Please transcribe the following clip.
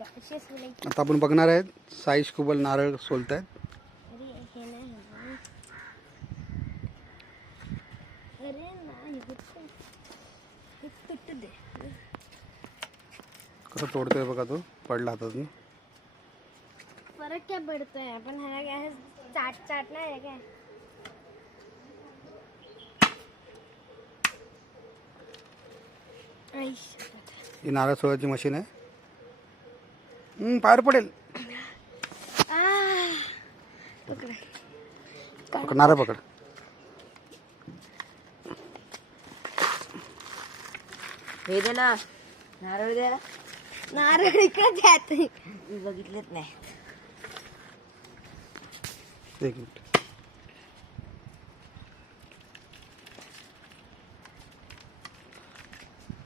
आता आपण बघणार आहेत साईश कुबल नारळ सोलतायत. कसं तोडतोय बघा, तो पडला हातातून. फरक क्या पडतोय, आपण ह्याला काय चाट नाही काय. ही नारळ सोलायची मशीन आहे. पायर पडेल. पकड नारळ पकड. हे दे ना, नारळ दे ना. नारळ इकडे मी बघितलेच नाही. एक मिनिट.